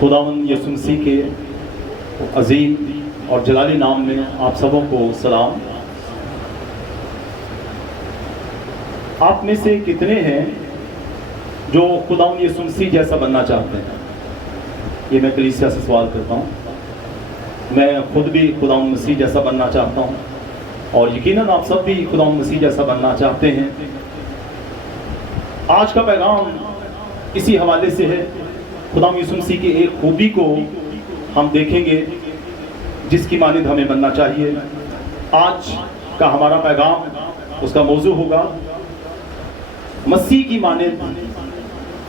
خداوند یسوع مسیح کے عظیم اور جلالی نام میں آپ سبوں کو سلام۔ آپ میں سے کتنے ہیں جو خداوند یسوع مسیح جیسا بننا چاہتے ہیں؟ یہ میں کلیسیا سے سوال کرتا ہوں۔ میں خود بھی خداوند مسیح جیسا بننا چاہتا ہوں اور یقیناً آپ سب بھی خداوند مسیح جیسا بننا چاہتے ہیں۔ آج کا پیغام اسی حوالے سے ہے۔ خداوند یسوع مسیح کی ایک خوبی کو ہم دیکھیں گے جس کی مانند ہمیں بننا چاہیے۔ آج کا ہمارا پیغام اس کا موضوع ہوگا مسیح کی مانند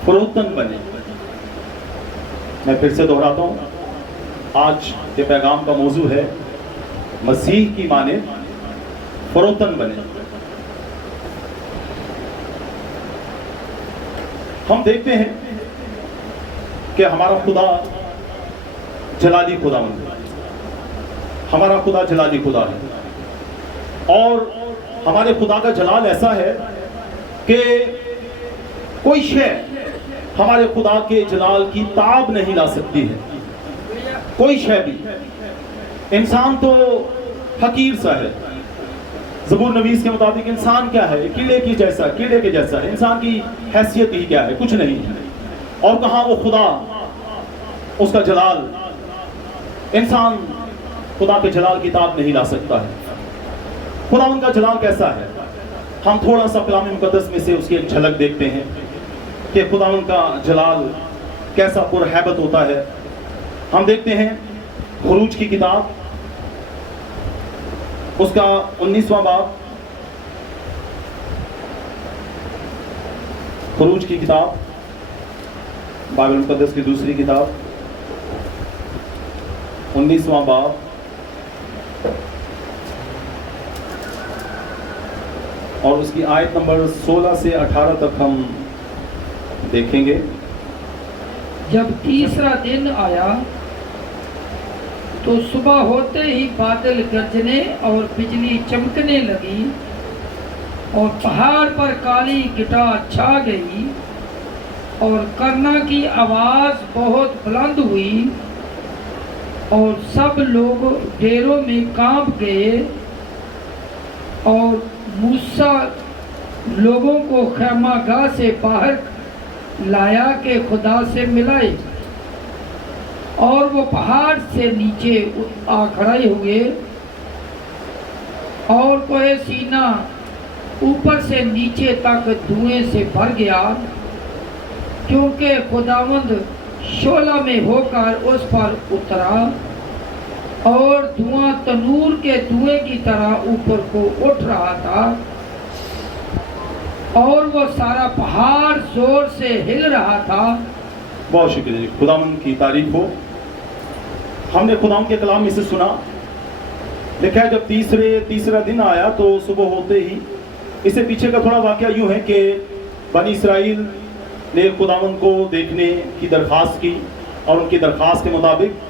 فروتن بنے۔ میں پھر سے دہراتا ہوں، آج کے پیغام کا موضوع ہے مسیح کی مانند فروتن بنے۔ ہم دیکھتے ہیں کہ ہمارا خدا جلالی خداوند ہے، ہمارا خدا جلالی خدا ہے، اور ہمارے خدا کا جلال ایسا ہے کہ کوئی شے ہمارے خدا کے جلال کی تاب نہیں لا سکتی ہے۔ کوئی شے بھی۔ انسان تو حقیر سا ہے۔ زبور نویس کے مطابق انسان کیا ہے؟ کیڑے کے جیسا ہے۔ انسان کی حیثیت ہی کیا ہے؟ کچھ نہیں ہے۔ اور کہاں وہ خدا، اس کا جلال، انسان خدا کے جلال کی تاب نہیں لا سکتا ہے۔ خدا ان کا جلال کیسا ہے؟ ہم تھوڑا سا کلام مقدس میں سے اس کی ایک جھلک دیکھتے ہیں کہ خدا ان کا جلال کیسا پرہیبت ہوتا ہے۔ ہم دیکھتے ہیں خروج کی کتاب، اس کا 19واں باب، خروج کی کتاب، بائبل مقدس کی دوسری کتاب، 19واں باب، اور اس کی آیت نمبر 16 سے 18 تک ہم دیکھیں گے۔ جب تیسرا دن آیا تو صبح ہوتے ہی بادل گرجنے اور بجلی چمکنے لگی اور پہاڑ پر کالی گھٹا چھا گئی اور کرنا کی آواز بہت بلند ہوئی اور سب لوگ ڈیروں میں کانپ گئے، اور موسیٰ لوگوں کو خیمہ گاہ سے باہر لایا کہ خدا سے ملائے، اور وہ پہاڑ سے نیچے آ کھڑے ہوئے، اور کوہ سینا اوپر سے نیچے تک دھوئیں سے بھر گیا، کیونکہ خداوند شعلہ میں ہو کر اس پر اترا، اور دھواں تنور کے دھوئیں کی طرح اوپر کو اٹھ رہا تھا، اور وہ سارا پہاڑ زور سے ہل رہا تھا۔ بہت شکریہ، خداوند کی تعریف ہو۔ ہم نے خداوند کے کلام میں سے سنا، لکھا ہے جب تیسرا دن آیا تو صبح ہوتے ہی، اس سے پیچھے کا تھوڑا واقعہ یوں ہے کہ بنی اسرائیل نے خداوند کو دیکھنے کی درخواست کی، اور ان کی درخواست کے مطابق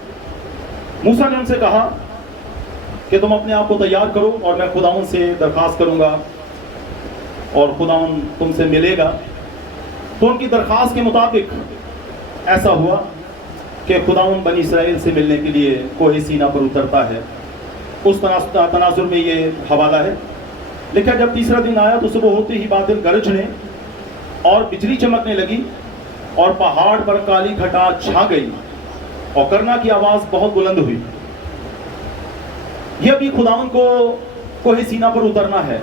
موسیٰ نے ان سے کہا کہ تم اپنے آپ کو تیار کرو اور میں خداوند سے درخواست کروں گا اور خداوند تم سے ملے گا۔ تو ان کی درخواست کے مطابق ایسا ہوا کہ خداوند بنی اسرائیل سے ملنے کے لیے کوہ سینا پر اترتا ہے۔ اس تناظر میں یہ حوالہ ہے، لکھا جب تیسرا دن آیا تو صبح ہوتے ہی بادل گرجنے اور بجلی چمکنے لگی اور پہاڑ پر کالی گھٹا چھا گئی اور کرنا کی آواز بہت بلند ہوئی۔ یہ ابھی خداوند کو کوہ سینا پر اترنا ہے،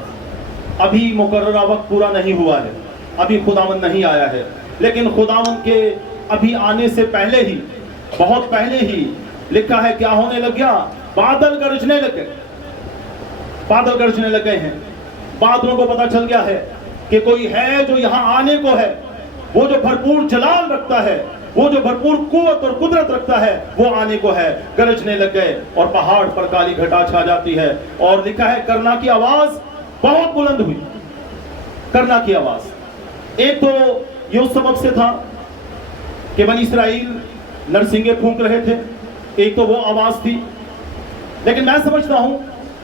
ابھی مقررہ وقت پورا نہیں ہوا ہے، ابھی خداوند نہیں آیا ہے، لیکن خداوند کے ابھی آنے سے پہلے ہی، بہت پہلے ہی لکھا ہے کیا ہونے لگ گیا؟ بادل گرجنے لگے، بادل گرجنے لگے ہیں۔ بادلوں کو پتا چل گیا ہے کہ کوئی ہے جو یہاں آنے کو ہے، وہ جو بھرپور جلال رکھتا ہے، وہ جو بھرپور قوت اور قدرت رکھتا ہے، وہ آنے کو ہے۔ گرجنے لگ گئے اور پہاڑ پر کالی گھٹا چھا جاتی ہے، اور لکھا ہے کرنا کی آواز بہت بلند ہوئی۔ کرنا کی آواز، ایک تو یہ اس سبب سے تھا کہ بنی اسرائیل نرسنگے پھونک رہے تھے، ایک تو وہ آواز تھی، لیکن میں سمجھتا ہوں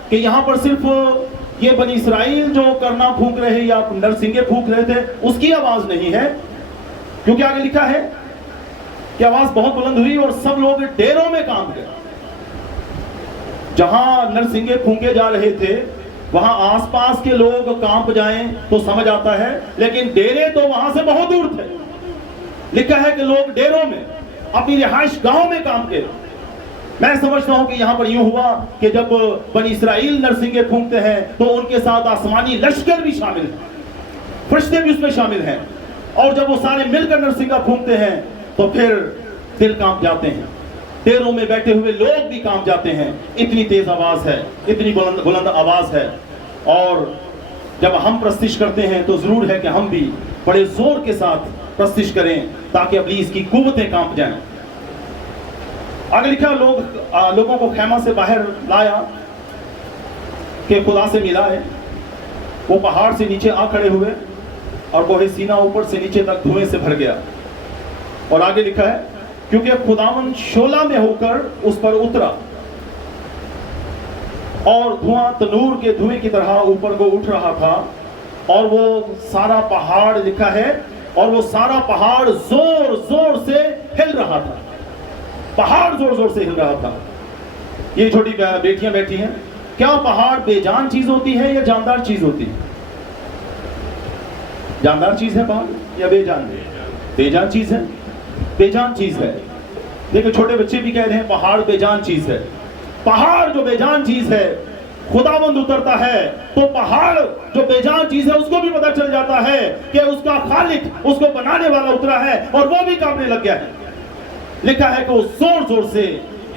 کہ یہاں پر صرف یہ بنی اسرائیل جو کرنا پھونک رہے یا نرسنگے پھونک رہے تھے اس کی آواز نہیں ہے، کیونکہ آگے لکھا ہے کہ آواز بہت بلند ہوئی اور سب لوگ ڈیروں میں کانپ گئے. جہاں نرسنگے پھونکے جا رہے تھے وہاں آس پاس کے لوگ کانپ جائیں تو سمجھ آتا ہے, لیکن ڈیرے تو وہاں سے بہت دور تھے. لکھا ہے کہ لوگ ڈیروں میں اپنی رہائش گاہوں میں کانپ گئے. میں سمجھتا ہوں کہ یہاں پر یوں ہوا کہ جب بنی اسرائیل نرسنگے پھونکتے ہیں تو ان کے ساتھ آسمانی لشکر بھی شامل ہیں, فرشتے بھی اس میں شامل ہیں, اور جب وہ سارے مل کر نرسنگا پھونکتے ہیں تو پھر دل کانپ جاتے ہیں, ڈیروں میں بیٹھے ہوئے لوگ بھی کانپ جاتے ہیں. اتنی تیز آواز ہے, اتنی بلند آواز ہے. اور جب ہم پرستش کرتے ہیں تو ضرور ہے کہ ہم بھی بڑے زور کے ساتھ پرستش کریں تاکہ ابلیس کی قوتیں کانپ جائیں. آگے لکھا لوگوں کو خیمہ سے باہر لایا کہ خدا سے ملا ہے. وہ پہاڑ سے نیچے آ کھڑے ہوئے اور کوہ سینا اوپر سے نیچے تک دھوئیں سے بھر گیا. اور آگے لکھا ہے کیونکہ خداوند شعلہ میں ہو کر اس پر اترا اور دھواں تنور کے دھوئیں کی طرح اوپر کو اٹھ رہا تھا, اور وہ سارا پہاڑ لکھا ہے اور وہ سارا پہاڑ زور زور سے ہل رہا تھا. پہاڑ زور زور سے ہل رہا تھا. یہ چھوٹی بیٹیاں بیٹھی ہیں. کیا پہاڑ بے جان چیز ہوتی ہے یا جاندار چیز ہوتی ہے؟ جاندار چیز ہے پہاڑ یا بے جان؟ بے جان چیز ہے, بے جان چیز ہے. دیکھو چھوٹے بچے بھی کہہ رہے ہیں پہاڑ بے جان چیز ہے. پہاڑ جو بے جان چیز ہے, خداوند اترتا ہے تو پہاڑ جو بے جان چیز ہے اس کو بھی پتہ چل جاتا ہے کہ اس کا خالق, اس کو بنانے والا اترا ہے, اور وہ بھی کانپنے لگ گیا ہے. لکھا ہے کہ وہ زور زور سے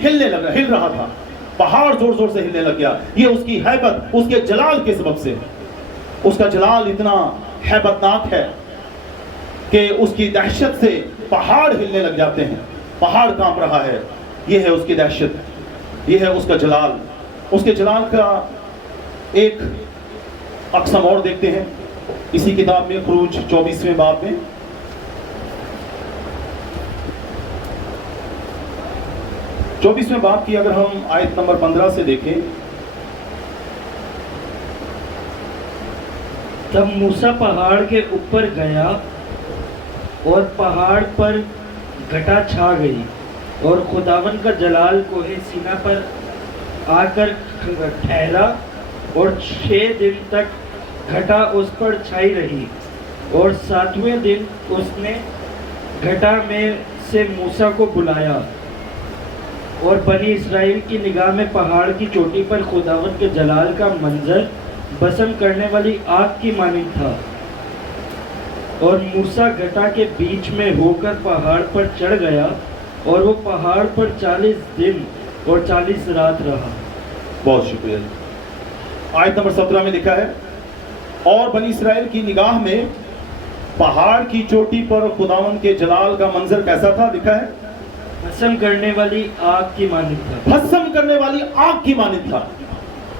ہل رہا تھا. پہاڑ زور زور سے ہلنے لگ گیا. یہ اس کی ہیبت, اس کے جلال کے سبب سے. اس کا جلال اتنا ہیبتناک ہے کہ اس کی دہشت سے پہاڑ ہلنے لگ جاتے ہیں. پہاڑ کانپ رہا ہے. یہ ہے اس کی دہشت, یہ ہے اس کا جلال. اس کے جلال کا ایک اقسام اور دیکھتے ہیں اسی کتاب میں, خروج 24ویں باب میں. چوبیسویں باب کی اگر ہم آیت نمبر 15 سے دیکھیں. تب موسیٰ پہاڑ کے اوپر گیا اور پہاڑ پر گھٹا چھا گئی, اور خداوند کا جلال کوہ سینا پر آ کر ٹھہرا, اور 6 دن تک گھٹا اس پر چھائی رہی. اور 7ویں دن اس نے گھٹا میں سے موسیٰ کو بلایا, اور بنی اسرائیل کی نگاہ میں پہاڑ کی چوٹی پر خداوند کے جلال کا منظر بسم کرنے والی آگ کی مانند تھا. اور موسیٰ گھٹا کے بیچ میں ہو کر پہاڑ پر چڑھ گیا, اور وہ پہاڑ پر 40 دن اور 40 رات رہا. بہت شکریہ. آیت نمبر 17 میں لکھا ہے اور بنی اسرائیل کی نگاہ میں پہاڑ کی چوٹی پر خداوند کے جلال کا منظر کیسا تھا؟ لکھا ہے بھسم کرنے والی آگ کی مانند تھا. بھسم کرنے والی آگ کی مانند تھا.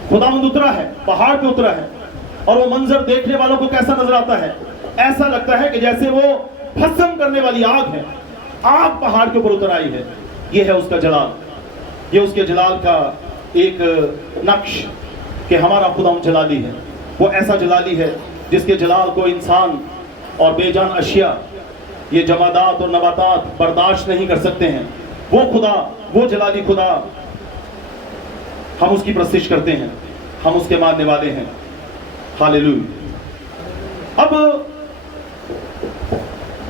خداوند اترا ہے, پہاڑ پہ اترا ہے, اور وہ منظر دیکھنے والوں کو کیسا نظر آتا ہے؟ ایسا لگتا ہے کہ جیسے وہ بھسم کرنے والی آگ ہے. آگ پہاڑ کے اوپر اتر آئی ہے. یہ ہے اس کا جلال. یہ اس کے جلال کا ایک نقش کہ ہمارا خداوند جلالی ہے. وہ ایسا جلالی ہے جس کے جلال کو انسان اور بے جان اشیاء, یہ جمادات اور نباتات برداشت نہیں کر سکتے ہیں. وہ خدا, وہ جلالی خدا, ہم اس کی پرستش کرتے ہیں, ہم اس کے ماننے والے ہیں. ہاللیلویا. اب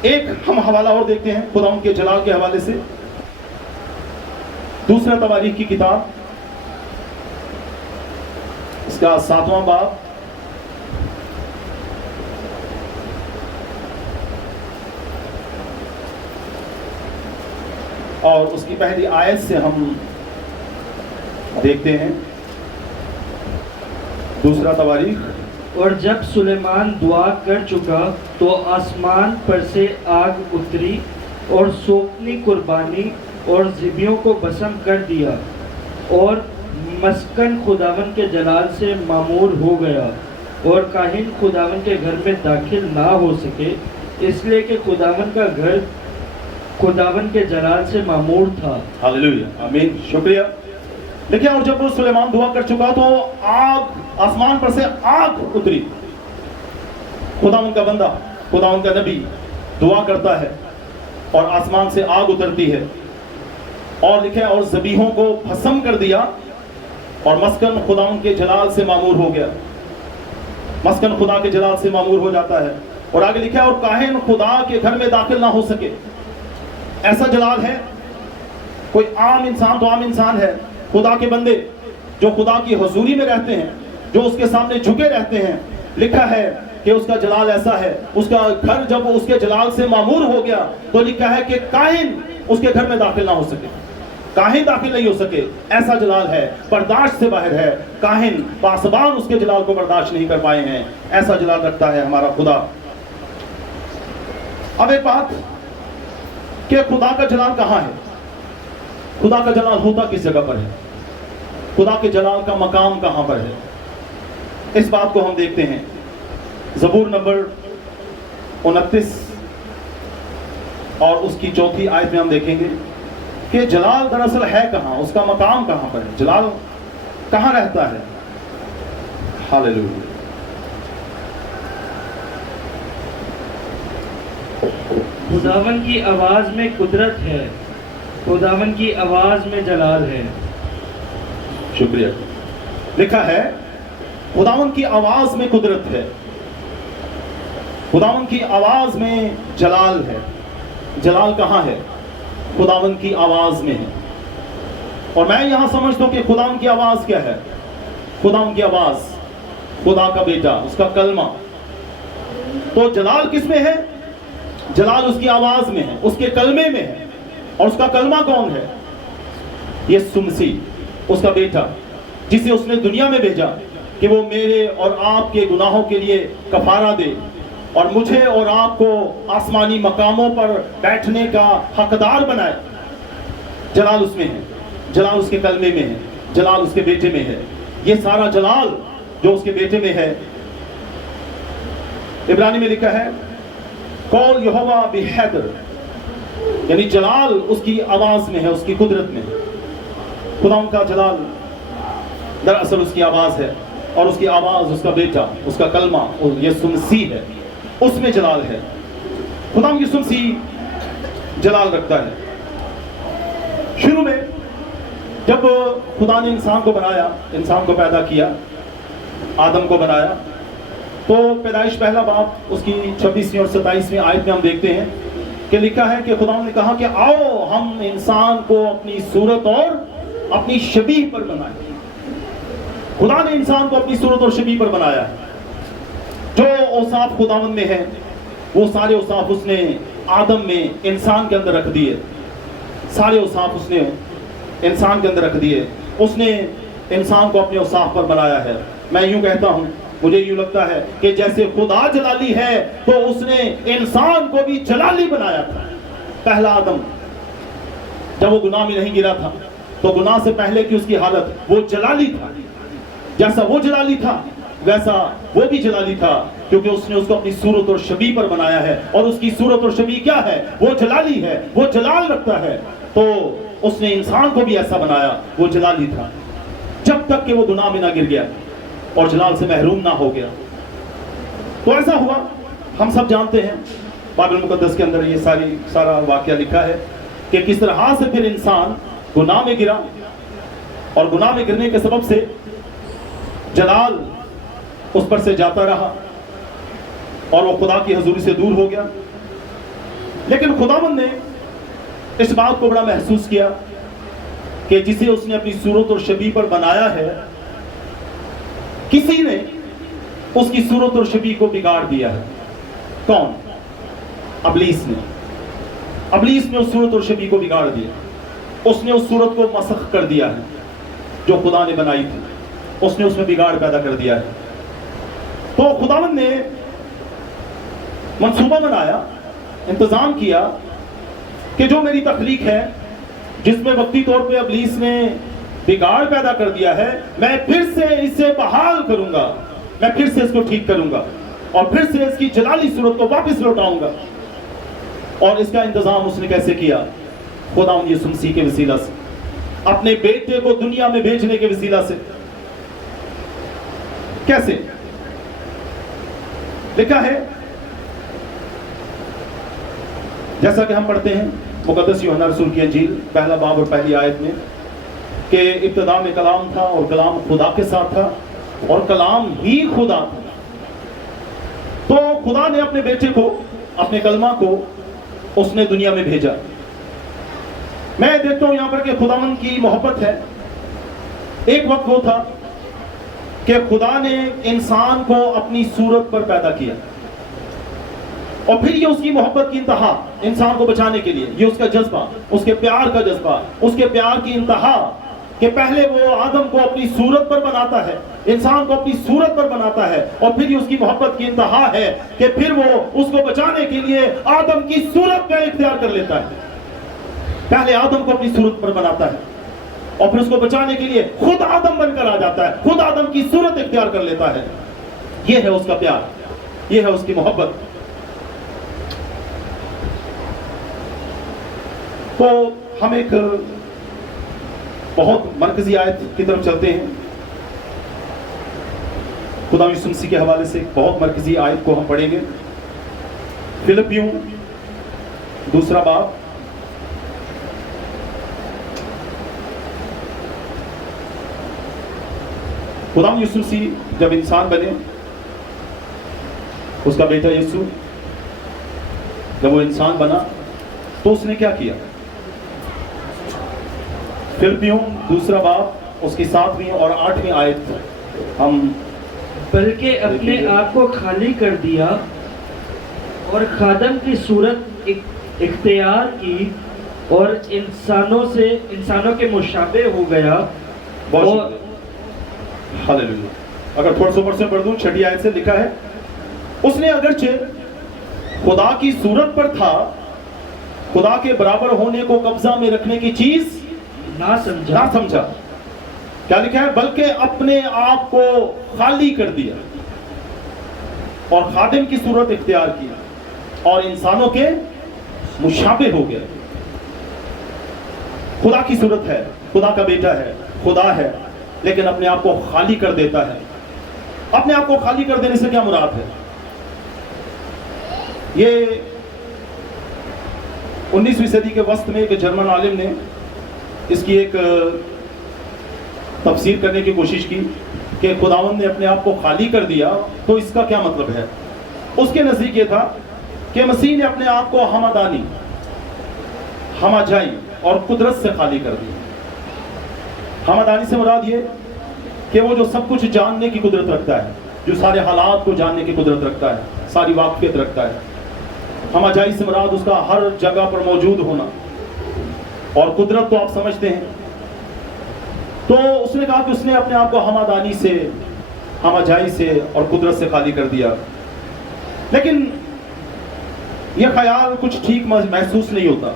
ایک ہم حوالہ اور دیکھتے ہیں خداوند کے جلال کے حوالے سے. دوسرا تواریخ کی کتاب, اس کا 7واں باب, اور اس کی پہلی آیت سے ہم دیکھتے ہیں. دوسرا تواریخ. اور جب سلیمان دعا کر چکا تو آسمان پر سے آگ اتری اور سوکھنی قربانی اور ذبیحوں کو بسم کر دیا, اور مسکن خداوند کے جلال سے معمور ہو گیا, اور کاہن خداوند کے گھر میں داخل نہ ہو سکے, اس لیے کہ خداوند کا گھر خداوند کے جلال سے معمور تھا. ہاللیلویا, آمین, شکریہ. دیکھیں, اور جب وہ سلیمان دعا کر چکا تو آگ, آسمان پر سے آگ اتری. خداوند کا بندہ, خداوند کا نبی دعا کرتا ہے اور آسمان سے آگ اترتی ہے، اور لکھا ہے اور ذبیحوں کو بھسم کر دیا، اور مسکن خداوند کے جلال سے معمور ہو گیا، مسکن خدا کے جلال سے معمور ہو جاتا ہے۔ اور آگے لکھا ہے اور کاہن خدا کے گھر میں داخل نہ ہو سکے۔ ایسا جلال ہے، کوئی عام انسان تو عام انسان ہے، خدا کے بندے جو خدا کی حضوری میں رہتے ہیں، جو اس کے سامنے جھکے رہتے ہیں، لکھا ہے کہ اس کا جلال ایسا ہے، اس کا گھر جب اس کے جلال سے معمور ہو گیا تو لکھا ہے کہ کاہن اس کے گھر میں داخل نہ ہو سکے، کاہن داخل نہیں ہو سکے۔ ایسا جلال ہے، برداشت سے باہر ہے، کاہن پاسبان اس کے جلال کو برداشت نہیں کر پائے ہیں، ایسا جلال رکھتا ہے ہمارا خدا۔ اب ایک بات کہ خدا کا جلال کہاں ہے، خدا کا جلال ہوتا کس جگہ پر ہے، خدا کے جلال کا مقام کہاں پر ہے، اس بات کو ہم دیکھتے ہیں۔ زبور نمبر 29 اور اس کی 4 آیت میں ہم دیکھیں گے کہ جلال دراصل ہے کہاں، اس کا مقام کہاں پر ہے، جلال کہاں رہتا ہے۔ ہاللیلویا۔ خداون کی آواز میں قدرت ہے، خداون کی آواز میں جلال ہے۔ شکریہ۔ لکھا ہے خداون کی آواز میں قدرت ہے، خداون کی آواز میں جلال ہے۔ جلال کہاں ہے؟ خداون کی آواز میں ہے۔ اور میں یہاں سمجھتا ہوں کہ خداون کی آواز کیا ہے؟ خداون کی آواز، خدا کا بیٹا، اس کا کلمہ۔ تو جلال کس میں ہے؟ جلال اس کی آواز میں ہے، اس کے کلمے میں ہے۔ اور اس کا کلمہ کون ہے؟ یسوع مسیح، اس کا بیٹا، جسے اس نے دنیا میں بھیجا کہ وہ میرے اور آپ کے گناہوں کے لیے کفارہ دے اور مجھے اور آپ کو آسمانی مقاموں پر بیٹھنے کا حقدار بنائے۔ جلال اس میں ہے، جلال اس کے کلمے میں ہے، جلال اس کے بیٹے میں ہے۔ یہ سارا جلال جو اس کے بیٹے میں ہے، عبرانی میں لکھا ہے قول یہوہ بحیدر، یعنی جلال اس کی آواز میں ہے، اس کی قدرت میں ہے۔ خدا ان کا جلال دراصل اس کی آواز ہے، اور اس کی آواز اس کا بیٹا، اس کا کلمہ یسوع مسیح ہے، اس میں جلال ہے۔ خدا یسوع مسیح جلال رکھتا ہے۔ شروع میں جب خدا نے انسان کو بنایا، انسان کو پیدا کیا، آدم کو بنایا، تو پیدائش پہلا باب اس کی 26ویں اور 27ویں آیت میں ہم دیکھتے ہیں کہ لکھا ہے کہ خدا نے کہا کہ آؤ ہم انسان کو اپنی صورت اور اپنی شبیہ پر بنائیں۔ خدا نے انسان کو اپنی صورت اور شبیہ پر بنایا ہے۔ جو اوصاف خداوند میں ہیں وہ سارے اوصاف اس نے آدم میں، انسان کے اندر رکھ دیے۔ سارے اوصاف اس نے انسان کے اندر رکھ دیے۔ اس نے انسان کو اپنے اوصاف پر بنایا ہے۔ میں یوں کہتا ہوں، مجھے یوں لگتا ہے کہ جیسے خدا جلالی ہے تو اس نے انسان کو بھی جلالی بنایا تھا۔ پہلا آدم جب وہ گناہ میں نہیں گرا تھا تو گناہ سے پہلے کی اس کی حالت وہ جلالی تھا۔ جیسا وہ جلالی تھا ویسا وہ بھی جلالی تھا، کیونکہ اس نے اس کو اپنی صورت اور شبیہ پر بنایا ہے، اور اس کی صورت اور شبیہ کیا ہے؟ وہ جلالی ہے، وہ جلال رکھتا ہے۔ تو اس نے انسان کو بھی ایسا بنایا، وہ جلالی تھا، جب تک کہ وہ گناہ میں نہ گر گیا اور جلال سے محروم نہ ہو گیا۔ تو ایسا ہوا، ہم سب جانتے ہیں، بائبل مقدس کے اندر یہ سارا واقعہ لکھا ہے کہ کس طرح سے پھر انسان گناہ میں گرا، اور گناہ میں گرنے کے سبب سے جلال اس پر سے جاتا رہا اور وہ خدا کی حضوری سے دور ہو گیا۔ لیکن خداوند نے اس بات کو بڑا محسوس کیا کہ جسے اس نے اپنی صورت اور شبیہ پر بنایا ہے، کسی نے اس کی صورت اور شبیہ کو بگاڑ دیا ہے۔ کون؟ ابلیس نے۔ ابلیس نے اس صورت اور شبیہ کو بگاڑ دیا۔ اس نے اس صورت کو مسخ کر دیا ہے جو خدا نے بنائی تھی، اس نے اس میں بگاڑ پیدا کر دیا ہے۔ تو خداوند نے منصوبہ بنایا، انتظام کیا کہ جو میری تخلیق ہے، جس میں وقتی طور پہ ابلیس نے بگاڑ پیدا کر دیا ہے، میں پھر سے اسے بحال کروں گا، میں پھر سے اس کو ٹھیک کروں گا، اور پھر سے اس کی جلالی صورت کو واپس لوٹاؤں گا۔ اور اس کا انتظام اس نے کیسے کیا؟ خداوند یسوع مسیح کے وسیلہ سے، اپنے بیٹے کو دنیا میں بھیجنے کے وسیلہ سے۔ کیسے؟ لکھا ہے جیسا کہ ہم پڑھتے ہیں مقدس یوحنا رسول کی انجیل پہلا باب اور پہلی آیت میں کہ ابتدا میں کلام تھا اور کلام خدا کے ساتھ تھا اور کلام ہی خدا تھا. تو خدا نے اپنے بیٹے کو، اپنے کلمہ کو اس نے دنیا میں بھیجا. میں دیکھتا ہوں یہاں پر کہ خداوند کی محبت ہے. ایک وقت وہ تھا کہ خدا نے انسان کو اپنی صورت پر پیدا کیا اور پھر یہ اس کی محبت کی انتہا انسان کو بچانے کے لیے، یہ اس کا جذبہ، اس کے پیار کا جذبہ، اس کے پیار کی انتہا کہ پہلے وہ آدم کو اپنی صورت پر بناتا ہے، انسان کو اپنی صورت پر بناتا ہے، اور پھر یہ اس کی محبت کی انتہا ہے کہ پھر وہ اس کو بچانے کے لیے آدم کی صورت کا اختیار کر لیتا ہے. پہلے آدم کو اپنی صورت پر بناتا ہے اور پھر اس کو بچانے کے لیے خود آدم بن کر آ جاتا ہے، خود آدم کی صورت اختیار کر لیتا ہے. یہ ہے اس کا پیار، یہ ہے اس کی محبت. تو ہم ایک بہت مرکزی آیت کی طرف چلتے ہیں. خدا یسوع مسیح کے حوالے سے ایک بہت مرکزی آیت کو ہم پڑھیں گے. فلپیوں دوسرا باب خدا یسوع مسیح جب انسان بنے، اس کا بیٹا یسوع جب وہ انسان بنا تو اس نے کیا کیا؟ فلپیوں دوسرا باب اس کی 7ویں اور 8ویں آیت ہم بلکہ اپنے آپ کو خالی کر دیا اور خادم کی صورت اختیار کی اور انسانوں کے مشابہ ہو گیا. ہاللیلویا. اگر تھوڑا سا اوپر سے پڑھ دوں 6 آیت سے لکھا ہے، اس نے اگرچہ خدا کی صورت پر تھا، خدا کے برابر ہونے کو قبضہ میں رکھنے کی چیز نہ سمجھا. کیا لکھا ہے؟ بلکہ اپنے آپ کو خالی کر دیا اور خادم کی صورت اختیار کی اور انسانوں کے مشابہ ہو گیا. خدا کی صورت ہے، خدا کا بیٹا ہے، خدا ہے، لیکن اپنے آپ کو خالی کر دیتا ہے. اپنے آپ کو خالی کر دینے سے کیا مراد ہے؟ یہ 19ویں صدی کے وسط میں ایک جرمن عالم نے اس کی ایک تفسیر کرنے کی کوشش کی کہ خداوند نے اپنے آپ کو خالی کر دیا تو اس کا کیا مطلب ہے. اس کے نزدیک یہ تھا کہ مسیح نے اپنے آپ کو ہمدانی، ہماجائی اور قدرت سے خالی کر دیا. ہمدانی سے مراد یہ کہ وہ جو سب کچھ جاننے کی قدرت رکھتا ہے، جو سارے حالات کو جاننے کی قدرت رکھتا ہے، ساری واقفیت رکھتا ہے. ہماجائی سے مراد اس کا ہر جگہ پر موجود ہونا، اور قدرت تو آپ سمجھتے ہیں. تو اس نے کہا کہ اس نے اپنے آپ کو ہمدانی سے، ہماجائی سے اور قدرت سے خالی کر دیا. لیکن یہ خیال کچھ ٹھیک محسوس نہیں ہوتا،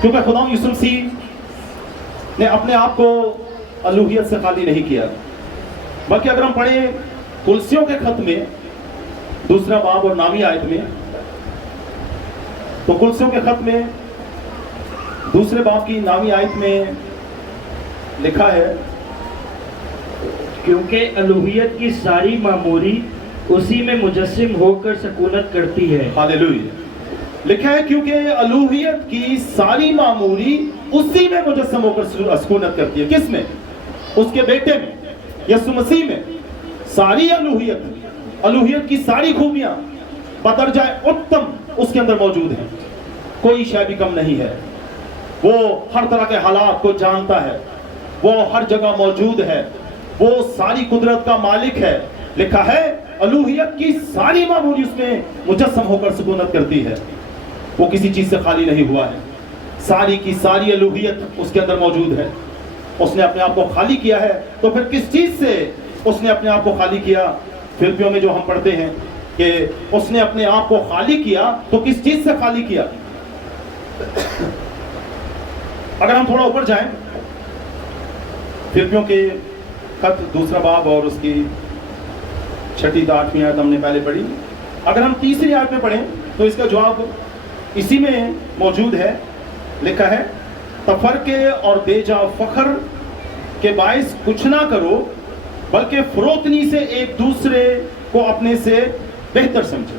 کیونکہ خدا یسوع مسیح نے اپنے آپ کو الوہیت سے خالی نہیں کیا. بلکہ اگر ہم پڑھیں کلسیوں کے خط میں دوسرا باب اور 9ویں آیت میں، تو کلسیوں کے خط میں دوسرے باب کی 9ویں آیت میں لکھا ہے کیونکہ الوہیت کی ساری معموری اسی میں مجسم ہو کر سکونت کرتی ہے. ہاللیلویا. لکھا ہے کیونکہ الوہیت کی ساری معموری اسی میں مجسم ہو کر سکونت کرتی ہے. کس میں؟ اس کے بیٹے میں، یسوع مسیح میں. ساری الوہیت کی ساری خوبیاں بدرجہ اتم اس کے اندر موجود ہیں. کوئی شے بھی کم نہیں ہے. وہ ہر طرح کے حالات کو جانتا ہے، وہ ہر جگہ موجود ہے، وہ ساری قدرت کا مالک ہے. لکھا ہے الوہیت کی ساری معمولی اس میں مجسم ہو کر سکونت کرتی ہے. وہ کسی چیز سے خالی نہیں ہوا ہے. ساری کی ساری الوہیت اس کے اندر موجود ہے. اس نے اپنے آپ کو خالی کیا ہے. تو پھر کس چیز سے اس نے اپنے آپ کو خالی کیا؟ فلپیوں میں جو ہم پڑھتے ہیں کہ اس نے اپنے آپ کو خالی کیا، تو کس چیز سے خالی کیا؟ اگر ہم تھوڑا اوپر جائیں، فلپیوں کے خط دوسرا باب اور اس کی 6 تا 8ویں آیت ہم نے پہلے پڑھی. اگر ہم 3ری آیت میں پڑھیں تو اس کا جواب اسی میں موجود ہے. لکھا ہے تفرقے اور بے جا فخر کے باعث کچھ نہ کرو، بلکہ فروتنی سے ایک دوسرے کو اپنے سے بہتر سمجھو.